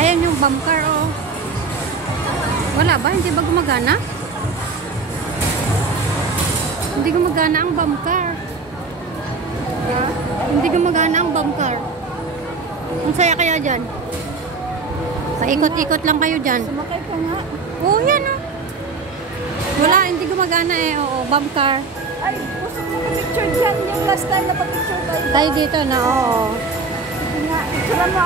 Ayan yung bump car, oh. Wala ba? Hindi ba gumagana? Hindi gumagana ang bump car. Hindi gumagana ang bump car. Ang saya kaya dyan? Paikot-ikot lang kayo dyan. Sumakay ka nga. Oh, yan, oh. Wala, hindi gumagana eh. Oo, bump car. Ay, gusto mo ka-picture dyan. Yung last time na pa-picture tayo. Tayo dito na, oo. Sige nga, picture mo